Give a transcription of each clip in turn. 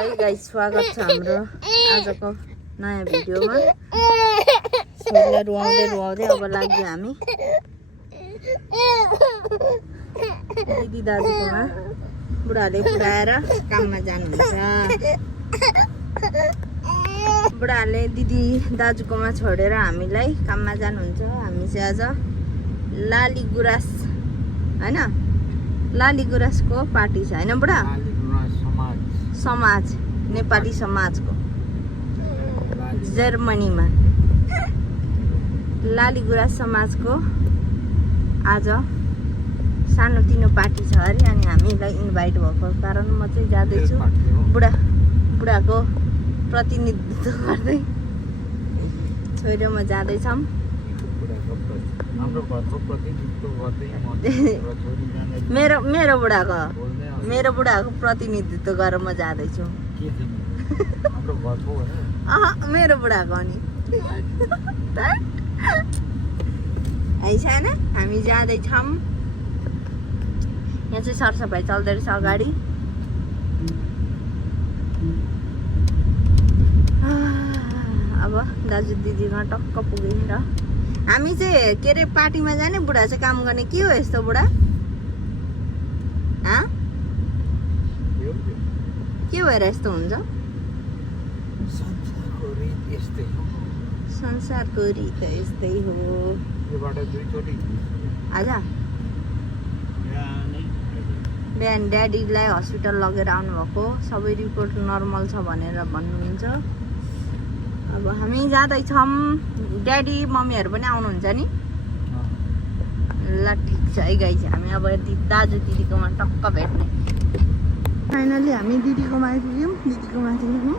है गाइस, स्वागत छ हाम्रो आजको नयाँ भिडियोमा। छोरीलाई रुवाउँदै रुवाउँदै अब लाग्यो हामी दिदी दाजुकोमा। बुढाले पुऱ्याएर काममा जानुहुन्छ। बुढाले दिदी दाजुकोमा छोडेर हामीलाई काममा जानुहुन्छ। हामी चाहिँ आज लाली गुराँस हैन, लाली गुराँसको पार्टी छ हैन बुढा? समाज, नेपाली समाजको जर्मनीमा लाली गुराँस समाजको आज सानोतिनो पार्टी छ अरे। अनि हामीलाई इन्भाइट भएको कारण म चाहिँ जाँदैछु। बुढाको प्रतिनिधित्व गर्दै छोरी म जाँदैछौँ। मेरो बुढाको प्रतिनिधित्व गरेर म जाँदैछु। मेरो बुढाको नि हैन, हामी जाँदैछौँ। यहाँ चाहिँ सरसफाइ चल्दै रहेछ अगाडि। अब दाजु दिदीमा टक्क पुगेर हामी चाहिँ के अरे पार्टीमा जाने। बुढा चाहिँ काम गर्ने। के हो यस्तो बुढा? के भएर यस्तो हुन्छ? संसारको रीत यस्तै हो। आज बिहान ड्याडीलाई हस्पिटल लगेर आउनुभएको, सबै रिपोर्ट नर्मल छ भनेर भन्नुहुन्छ। अब हामी जाँदैछौँ। ड्याडी मम्मीहरू पनि आउनुहुन्छ नि? ल ठिक छ है गाइस, हामी अब दाजु दिदीकोमा टक्क भेट्ने। फाइनली हामी दिदीकोमा आइपुग्यौँ। दिदीकोमा आइपुग्यौँ।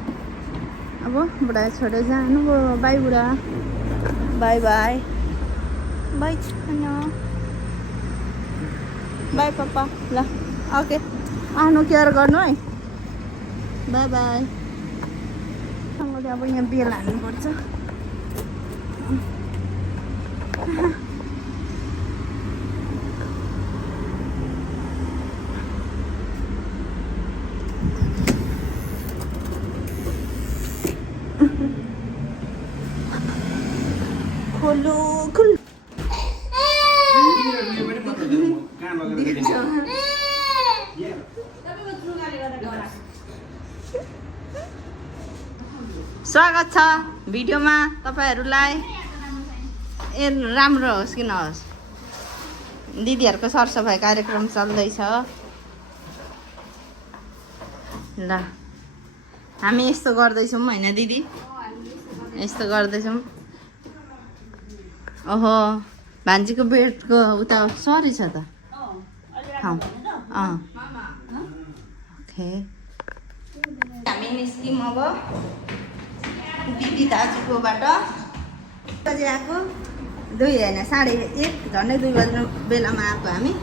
अब बुढा छोडेर जानु। बाई बुढा, बाई बाई बाई बाई पप्पा। ल ओके, आफ्नो केयर गर्नु है। By by. सँगले अब यहाँ बेल हाल्नुपर्छ। खोलो खोल। स्वागत छ भिडियोमा तपाईहरूलाई। राम्रो होस् कि नहोस्, दिदीहरूको सरसफाइ कार्यक्रम चल्दैछ। ल हामी यस्तो गर्दैछौँ होइन दिदी? यस्तो गर्दैछौँ। ओहो, भान्जीको बेडको उता सरी छ त। ओके, हामी निस्क्यौँ अब दिदी दाजुकोबाट। बजी आएको 2 होइन 1:30, झन्डै 2 बज्नु बेलामा आएको हामी।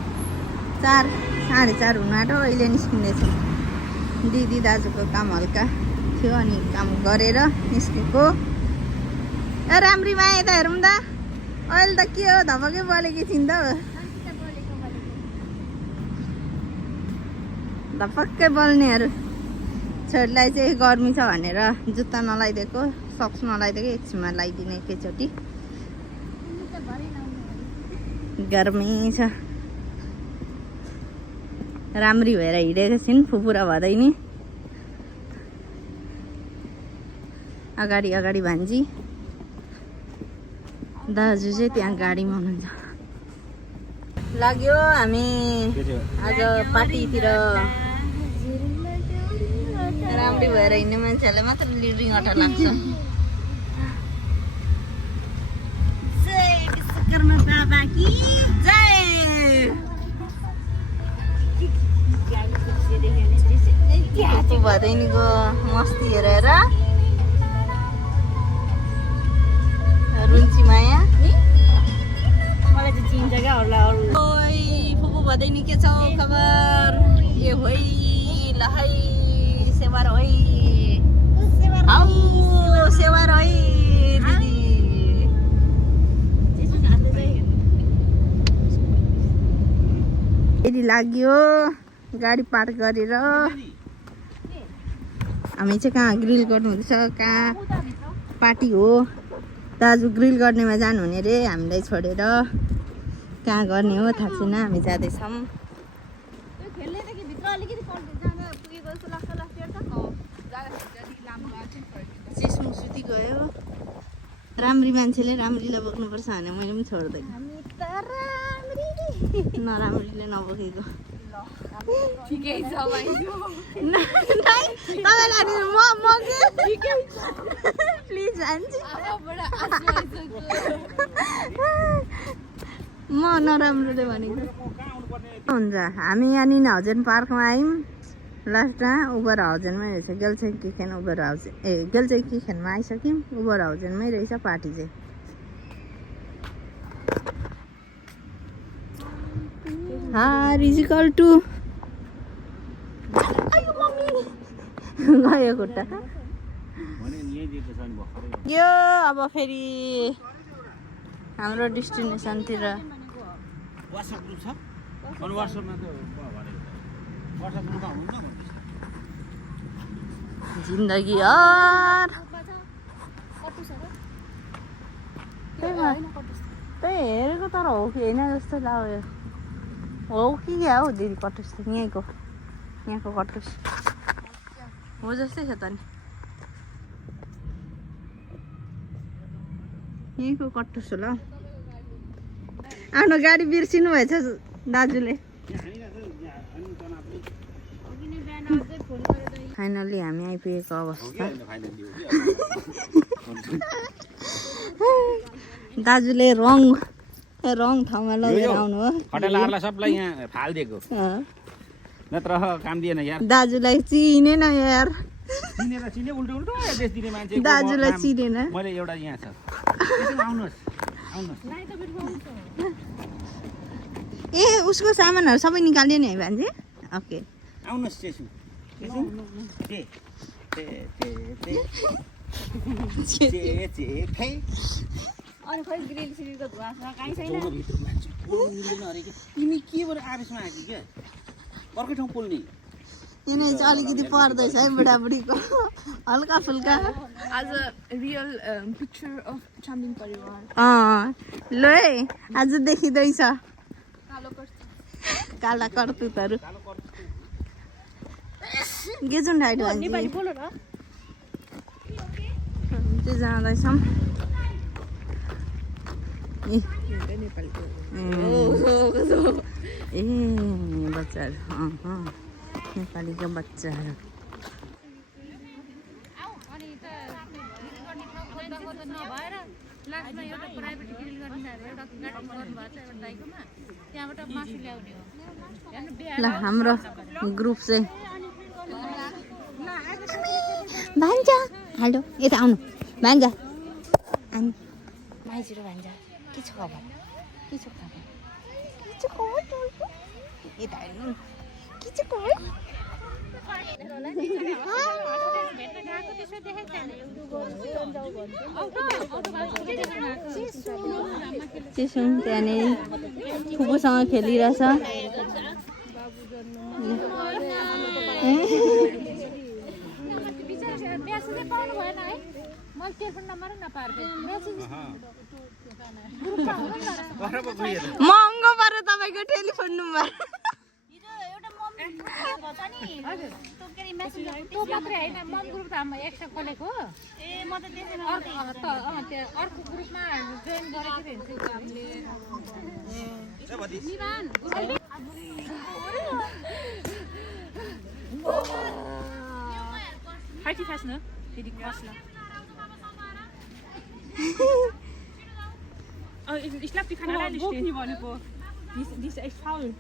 4 साढे 4 हुनु आँट्यो। अहिले निस्किँदैछौँ। दिदी दाजुको काम हल्का थियो अनि काम गरेर निस्केको। ए राम्रीमा यता हेरौँ त। अहिले त के हो, धपकै बोलेकी थिइन् त। धपक्कै बोल्नेहरू। छोरीलाई चाहिँ गर्मी छ भनेर जुत्ता नलाइदिएको, सक्स नलाइदिएको, एकछिनमा लगाइदिने एकैचोटि। गर्मी छ। राम्री भएर हिँडेको छिन्, फुपुरा भदै नि। अगाडि अगाडि भान्जी, दाजु चाहिँ त्यहाँ गाडीमा हुनुहुन्छ। लाग्यो हामी आज पार्टीतिर। राम्री भएर हिँड्ने मान्छेहरूले मात्र रिङटा लाग्छ। जय विश्वकर्मा बाबा की जय। भदैनीको मस्ती हेरेर रुन्ची माया मलाई चाहिँ चिन्छ क्या होला। फुपू भदैनी के छ खबर? ए होइ लहै सेवार होइ, सेवार होइ दिदी। फेरि लाग्यो गाडी पार्क गरेर। हामी चाहिँ कहाँ ग्रिल गर्नुहुँदैछ, कहाँ पार्टी हो। दाजु ग्रिल गर्नेमा जानुहुने रे हामीलाई छोडेर। कहाँ गर्ने हो थाहा छैन, हामी जाँदैछौँ। चिसो सुति गयो। राम्री मान्छेले राम्रीलाई बोक्नुपर्छ भने मैले पनि छोड्दैन। नराम्रीले नबोकेको ठिकै छ भाइ प्लिज म नराम्रोले भनेको हुन्छ। हामी यहाँनिर हजन पार्कमा आयौँ। लास्टमा उबर हाउजनमै रहेछ, गेलचेकिखेन उबर हाउजन गेलचेकिखेनमा आइसक्यौँ। उबर हाउजनमै रहेछ पार्टी चाहिँ। इजिकल टु गयो खुट्टा। यो अब फेरि हाम्रो डेस्टिनेसनतिर जिन्दगी यार त्यही हेरेको तर हो कि होइन जस्तो लाग्यो। हो कि क्या हो दिदी कटुस त यहाँको कटुस हो जस्तै छ त नि। यहीँको कटुस होला। आफ्नो गाडी बिर्सिनु भएछ दाजुले। फाइनली हामी आइपुगेको अवस्था। दाजुले रङ ठाउँमा लगेर आउनु हो। खटेलाहरूलाई सबलाई यहाँ फालिदिएको नत्र काम दिएन यार। दाजुलाई चिनेन यार। चिने उल्टो उल्टो देश दिने मान्छे दाजुलाई चिनेन। मैले एउटा यहाँ छ आउनुहोस् ए उसको सामानहरू सबै निकाल्यो नि है भान्जी। ओके आउनुहोस् चेसु अनि खै ग्रिल सिरिलको धुवा कहीँ छैन। तिमी के भएर आवेशमा आएको क्या अर्कै ठाउँ पोल्ने। यिनै चाहिँ अलिकति पर्दैछ है बुढाबुढीको हल्का फुल्का। आज रियल पिक्चर अफ चाम्लिङ परिवार। ल है आज देखिँदैछ काला कर्तुतहरू। गेजुन राइड नेपाली बोल न। चाहिँ जाँदैछौँ। ए बच्चाहरू नेपालीको बच्चाहरू। ल हाम्रो ग्रुप चाहिँ भान्जा हेलो यता आउनु भान्जा आउनु माइजू भान्जा के छ खबर यता हेर्नु के छ खबर। चिसो त्यहाँनिर फुपूसँग खेलिरहेछ। महँगो पर्यो तपाईँको telephone number. Ich glaube, die kann alleine stehen. Die ist echt faul.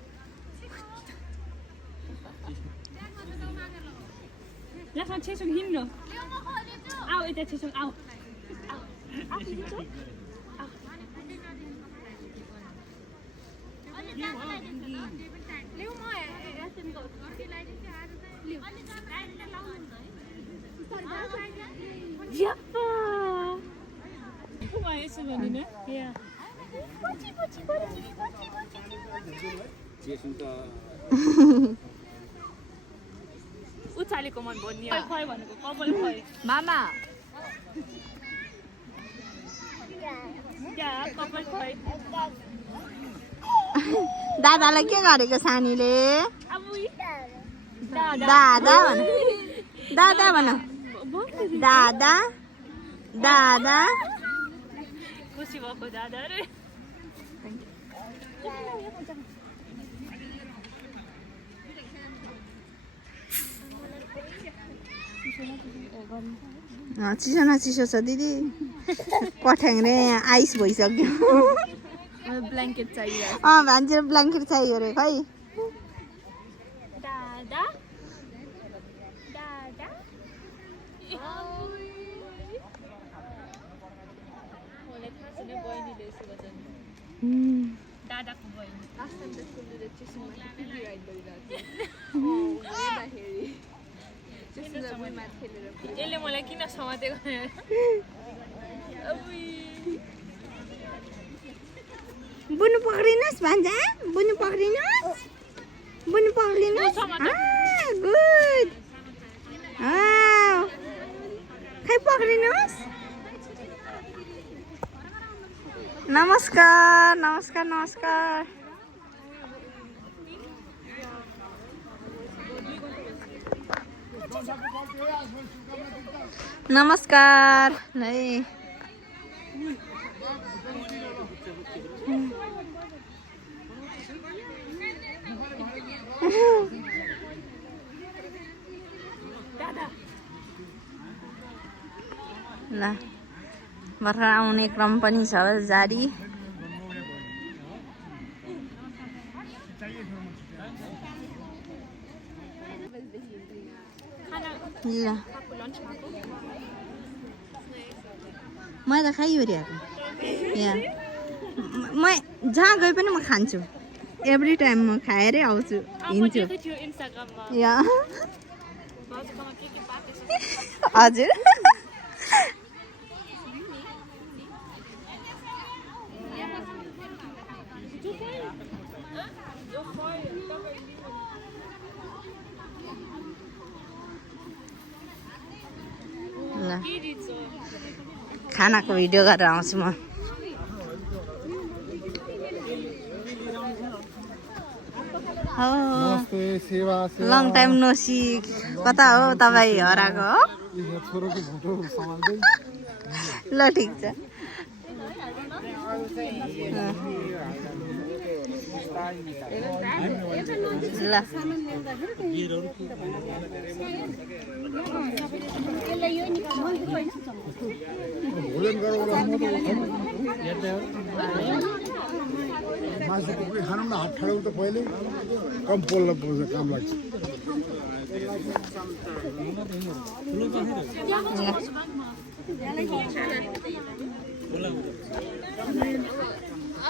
Lass mal Chesung hin noch. Au, der Chesung, au. Au, bitte. Jappa! Guck mal, jetzt sind wir die, ne? Ja. उचालेको मन भन्ने खै भनेको कपाल खै मामा क्या कपाल खै दादालाई के गरेको सानीले अब दादा भन दादा भन दादा दादा खुसी भएको दादा रे चिसो न चिसो छ दिदी पठ्याङ्रे आइस भइसक्यो ब्ल्याङ्केट चाहियो भान्जी ब्ल्याङ्केट चाहियो अरे खै दादा दादा मलाई थाहा छैन बहिनीले यसो गर्छ दादाको बहिनी यसले मलाई किन समातेको बुनु पक्रिनुहोस् भान्जा बुनु पक्रिनुहोस् बुनु पक्रिनुहोस् गुड खै पक्रिनुहोस् नमस्कार नमस्कार नमस्कार नमस्कार नै ल भर्खर आउने क्रम पनि छ जारी ल मैले त खाइयो रे यहाँ म जहाँ गए पनि म खान्छु एभ्री टाइम म खाएरै आउँछु हिँड्छु यहाँ हजुर खानाको भिडियो गरेर आउँछु म लङ टाइम नो सी कता हो तपाईँ हराएको हो ल ठिक छ ल मासु खानु न हात ठाडौ त पहिले कम पोल्न पर्छ काम लाग्छ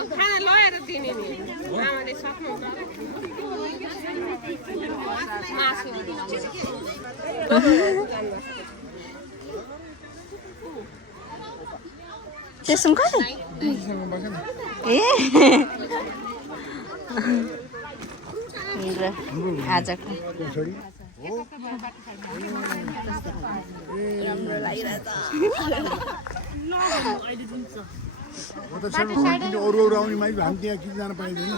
खाना लगाएर दिने नि आमाले सक्नुहुन्छ मासु त्यसो कता ए आजको राम्रो लागिरहेछ अरू आउने माइक हामी त्यहाँ किन जान पाइँदैन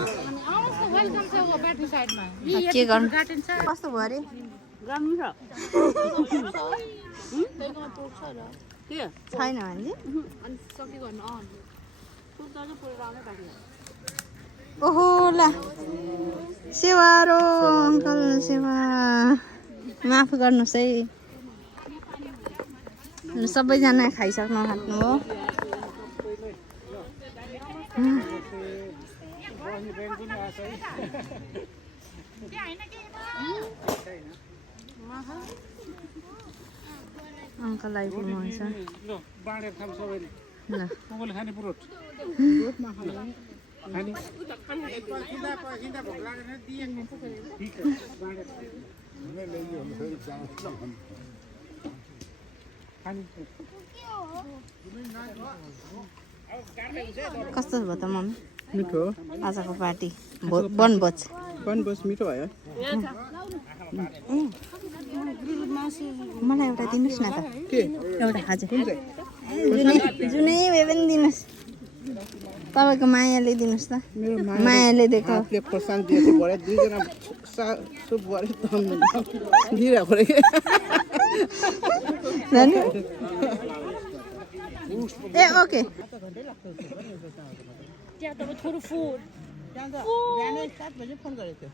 के गर्नु कस्तो भयो अरे छैन भने ओहो ला सेवा रो अङ्कल सेवा माफ गर्नुहोस् है सबैजना खाइसक्नु खानु हो अङ्कल आइपुग्नुहुन्छ कस्तो भयो त मम्मी मिठो आजको पार्टी बनभोज बनभोज मिठो भयो मलाई एउटा दिनुहोस् न त एउटा हजुर जुनै भए पनि दिनुहोस् तपाईँको मायाले दिनुहोस् त मायाले दिएको खोर्सानी दिएको भरे दुईजना सुप गरे दिइरहेको पऱ्यो कि ए ओके त्यहाँ त अब थोरो फोर त्यहाँ त बिहानै 7 बजे फोन गरेको थियो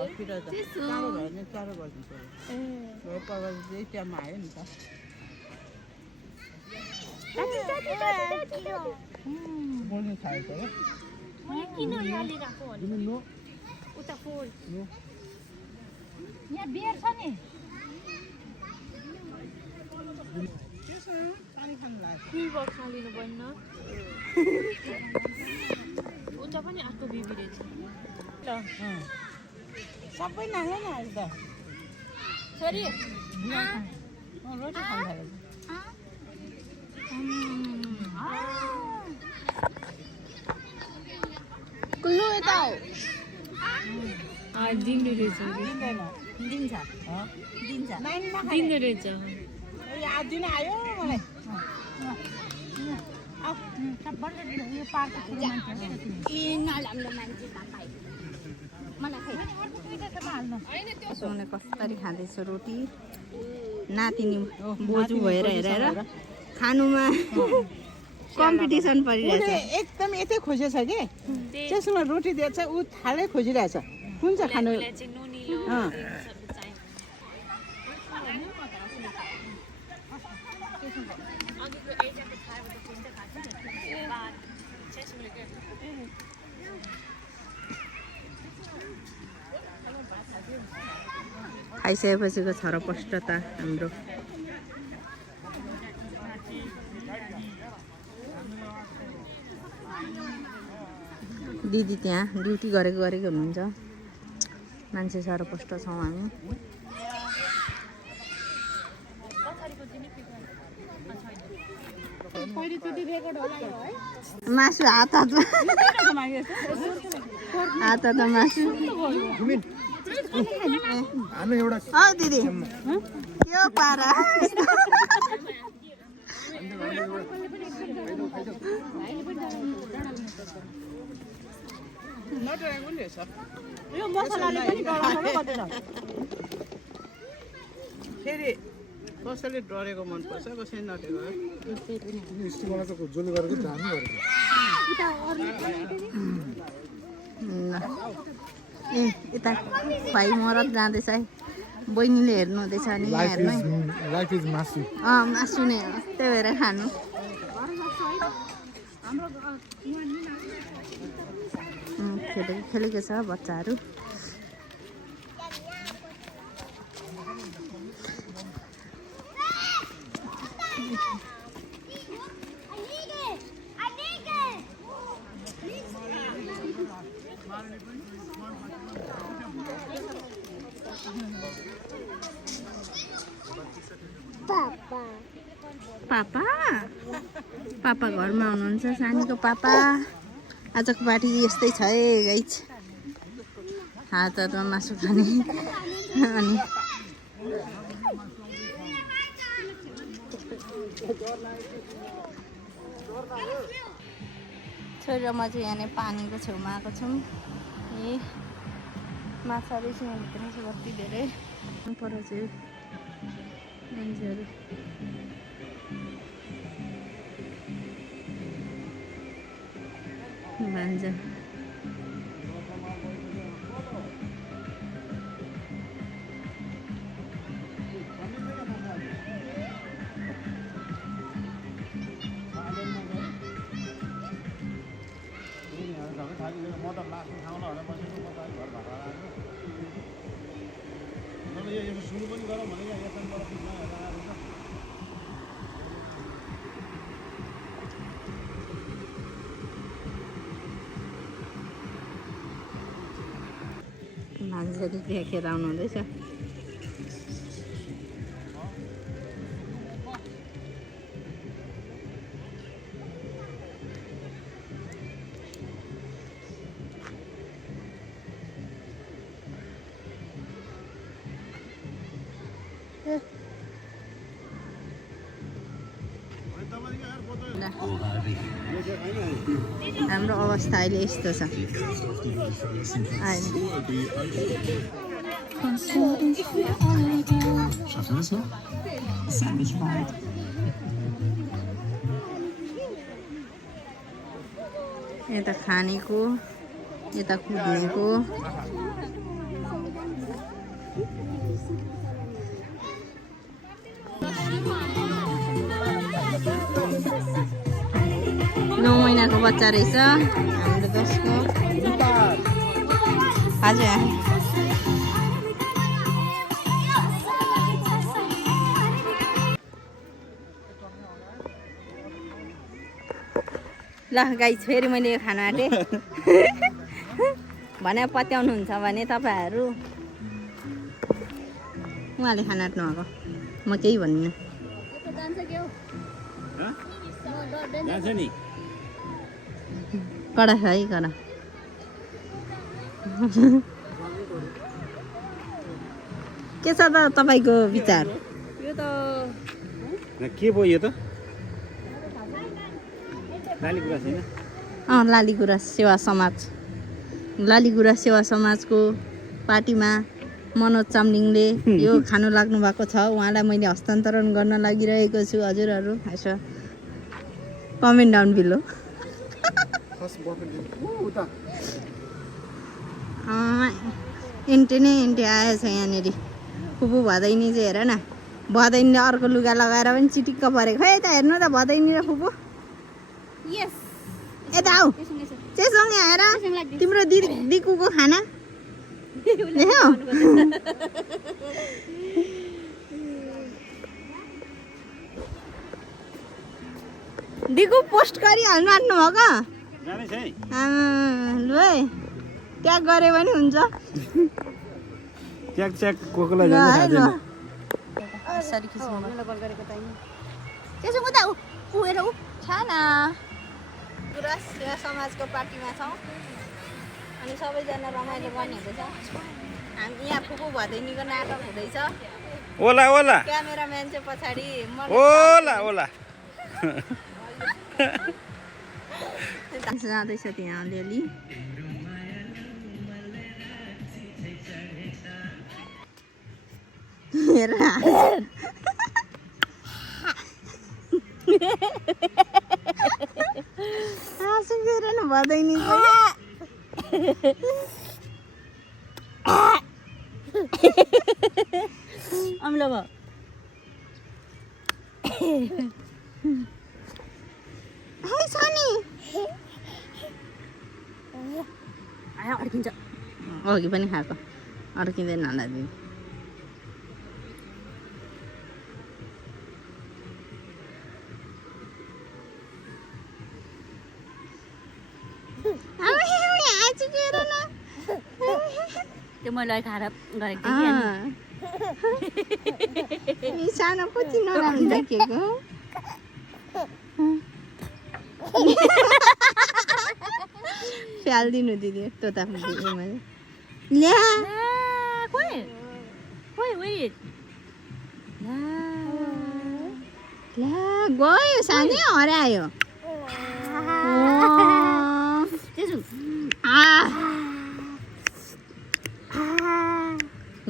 हस्पिटल त टाढो भयो भने 4 बजी त्यही टाइममा आयो नि त बोल्नु थालेको हो मैले किन यहाँले राखो भने उता फोर यहाँ बियर छ नि पानी खानु लाग्यो कुल बक्स लिनु पर्दैन उता पनि आएको बिबी रहेछ ल सबै नाग्यो नि अहिले त छोरी रोटी खानु थालेको कुल्लु यता हो दिँदो रहेछ दिन्छ दिन्छ नाइनमा दिँदो रहेछ आज दिन आयो मलाई सुने कसरी खाँदैछ रोटी नातिनी बोजू भएर हेरेर खानुमा कम्पिटिसन परिरहेछ एकदम यतै खोजेछ कि त्यसमा रोटी दिएछ ऊ थालै खोजिरहेछ कुन चाहिँ खानु खाइसकेपछिको छरपष्टता हाम्रो दिदी त्यहाँ ड्युटी गरेको हुनुहुन्छ मान्छे छरपष्ट छौँ हामी मासु हात मासु दिदी के हो पारा यो मसलाले पनि डराउनु गर्दैन फेरि कसैले डरेको मनपर्छ कसैले नडरेको जसले गरेको जानु गरेको ए यता भाइ मरद जाँदैछ है बहिनीले हेर्नु हुँदैछ नि हेर्नु लाइफ इज मासु मासु नै हो त्यही भएर खानु खेलेको छ बच्चाहरू पापा पापा घरमा हुनुहुन्छ सानीको पापा आजको पार्टी यस्तै छ है गाइस हातमा मासु खाने अनि छोरी र म चाहिँ यहाँ पानीको छेउमा आएको छौँ ए माछा रहेछ यहाँभित्र चाहिँ कति धेरै मन पराउँछ मान्छेहरू भान्जा सुरु पनि गरौँ भने भान्जाले देखेर आउनु हुँदैछ हाम्रो अवस्था अहिले यस्तो छ यता खानेको यता कुद्नेको नौ महिनाको बच्चा रहेछ हाम्रो 10 को हजुर ल गाइस फेरि मैले यो खाना आँटेँ भने पत्याउनुहुन्छ भने तपाईँहरू उहाँले खाना आँट्नु भएको म केही भन्दिनँ जान्छ नि कडा छ है कडा के छ त तपाईँको विचार यो त के भयो यो त लालीगुराँस हैन लालीगुराँस सेवा समाज लालीगुराँस सेवा समाजको पार्टीमा मनोज चामलिङले यो खानु लाग्नु भएको छ उहाँलाई मैले हस्तान्तरण गर्न लागिरहेको छु हजुरहरू यसो कमेन्ट डाउन बिलो एन्टे नै एन्टे आएछ यहाँनिर फुपू भदैनी चाहिँ हेर न भदैनीले अर्को लुगा लगाएर पनि चिटिक्क परेको खै यता हेर्नु त भदैनी र फुपू यता आऊ त्यसँगै आएर तिम्रो दिकुको खाना देख्यौ दिकु पोस्ट गरिहाल्नु आँट्नु भएको जाँदैछ है लु है ट्याग गरे पनि हुन्छ च्याक च्याक कोकोलाई जान्छ थाहा सरी खिच्नु त्यसो उता उएर उ छैन गुराँस सेवा समाजको पार्टीमा छौँ अनि सबैजना रमाइलो गर्ने हुँदैछ हामी यहाँ फुपू भदैनीको नाटक हुँदैछ ओला ओला क्यामेराम्यान चाहिँ पछाडि ओला ओला जाँदैछ त्यहाँ अलिअलि हेर हाँसु हेर न भदैनी अम्लो भयो है सनी आयो अड्किन्छ अघि पनि खाएको अड्किँदैन होला दिदी त्यो मैले खाएर गरेको थिएँ सानो कति नराम्रो देखेको फ्यालिदिनु दिदी तोता मैले ल्या गयो सानै हरायो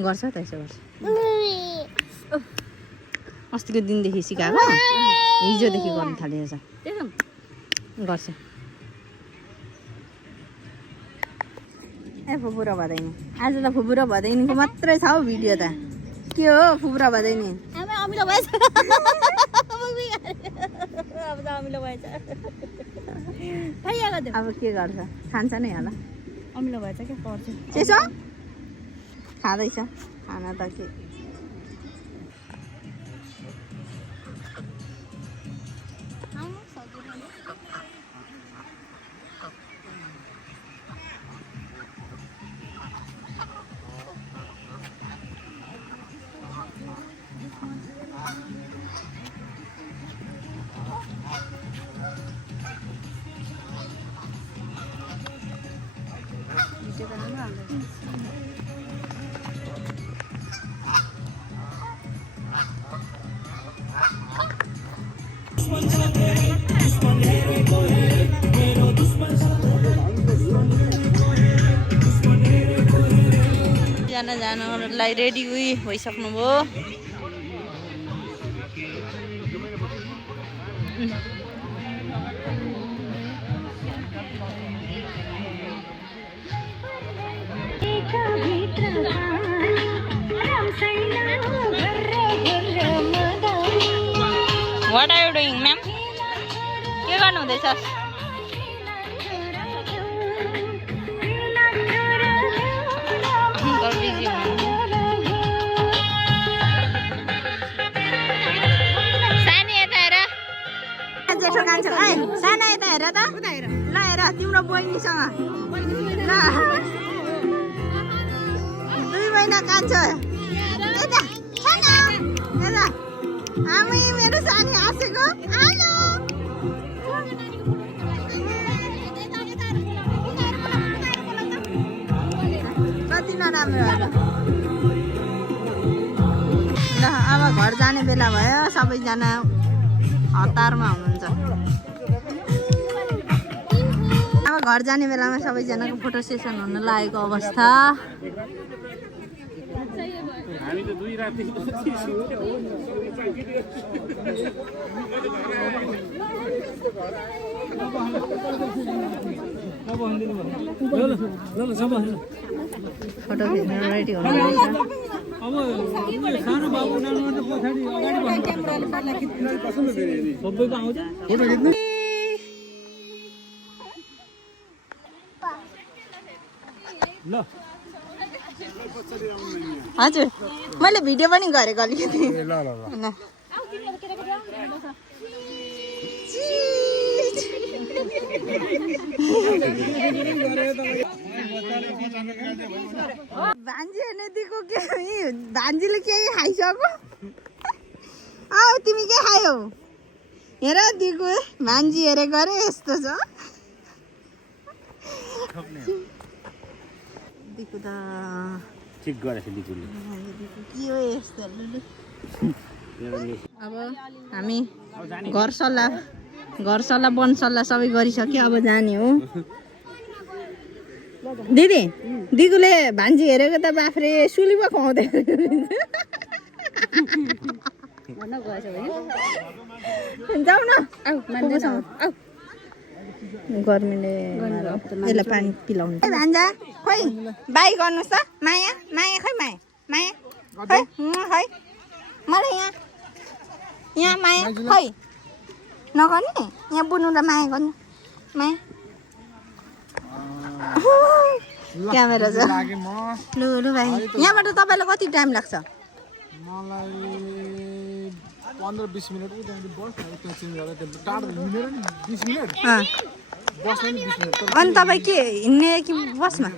गर्छ त यसो गर्छ अस्तिको दिनदेखि सिकाएको हिजोदेखि गर्नु थालेको छ गर्छ ए फुपू र भदैनी आज त फुपू र भदैनीको मात्रै छ हौ भिडियो त के हो फुपू र भदैनी अमिलो भएछ अब त अमिलो भएछ अब के गर्छ खान्छ नै होला अमिलो भएछ क्या पर्छ त्यसो खाँदैछ खाना त के जानलाई ready भइसक्नुभयो। What are you doing, ma'am? के गर्नु हुँदैछ? अंकल बिजी हुनुहुन्छ। सानी यता हेर। जेठो कान्छो ए साना यता हेर त। ल हेर तिम्रो बहिनीसँग। ल 2 महिना कान्छो। यता साना हेर। आमै मेरो सानी हाँसेको। हेलो कति नराम्रो होला। ल अब घर जाने बेला भयो। सबैजना हतारमा हुनुहुन्छ। अब घर जाने बेलामा सबैजनाको फोटो सेसन हुन लागेको अवस्था। हामी त 2 राति फोटो खिच्न रेडी हुनुहुन्छ। अब सानो बाबु नानु पछाडि अगाडि सबैको आउँछ फोटो खिच्ने। ल हजुर मैले भिडियो पनि गरेको अलिकति। ल ल ल भान्जी हेर्ने दिएको के भान्जीले केही खाइसक्यो। आऊ तिमी के खायौ? हेर दिएको भान्जी हेरेको अरे यस्तो छ। दिएको त ठिक गरेछ दिकुले। के हो यस्तो? अब हामी घर सल्लाह वन सल्लाह सबै गरिसक्यो। अब जाने हो। दिदी दिगुले भान्जी हेरेको त बाफ्रे सुली पो खुवाउँदै। जाऊ न गर्मीले यसलाई पानी पिलाउनु। भान्जा खोइ बाई गर्नुहोस् त। माया माया खोइ माया माया खोइ खै मलाई यहाँ माया खोइ नगर्ने। यहाँ बुनुलाई माया गर्नु। माया क्यामेरा छ। लु लु भाइ यहाँबाट तपाईँलाई कति टाइम लाग्छ? मलाई 15-20 मिनट टाढो हिँडेर नि 20 मिनट बसमा नि 20 मिनट। अनि तपाईँ के हिँड्ने कि बसमा?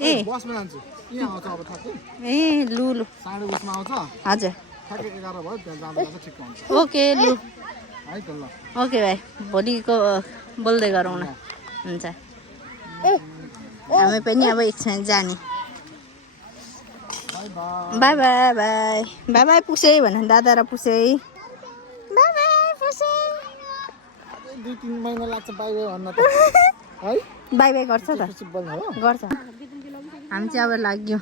ए बसमा जान्छु। यहाँ आउँछ अब ठ्याक्कै ए लु लु 10:30 मा आउँछ। हजुर ठ्याक्कै 11 भयो त्यहाँ जाँदा जाँदा ठिक हुन्छ ओके लु है त। ल ओके भाइ भोलिको बोल्दै गरौँ न। हुन्छ हामी पनि अब इच्छा जाने। Bye bye bye bye bye पुसै भन दादा र पुसै। By bye पुसै। 2-3 महिना लाग्छ बाई बाई भन्न त है। बाई बाई गर्छ त बोल्नु हो। गर्छ। हामी चाहिँ अब लाग्यो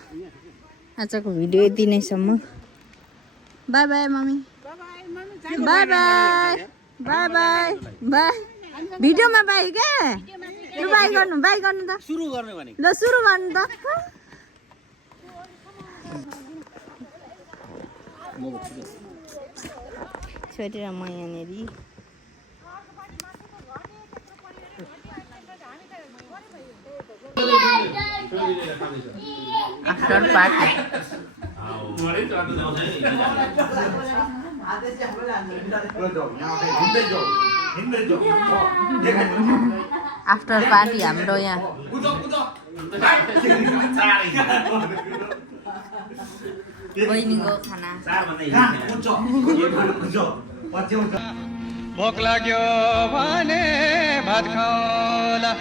आजको भिडियो यति नैसम्म। Bye bye mummy. Bye bye bye bye bye. भिडियोमा बाई क्या? लु बाई गर्नु त। सुरु गर्ने भने ल सुरु गर्नु त। छोरी र म यहाँनिर आफ्टर पार्टी। आफ्टर पार्टी हाम्रो यहाँ बहिनीको खाना। भोक लाग्यो भने भात खाउला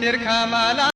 तिर्खामा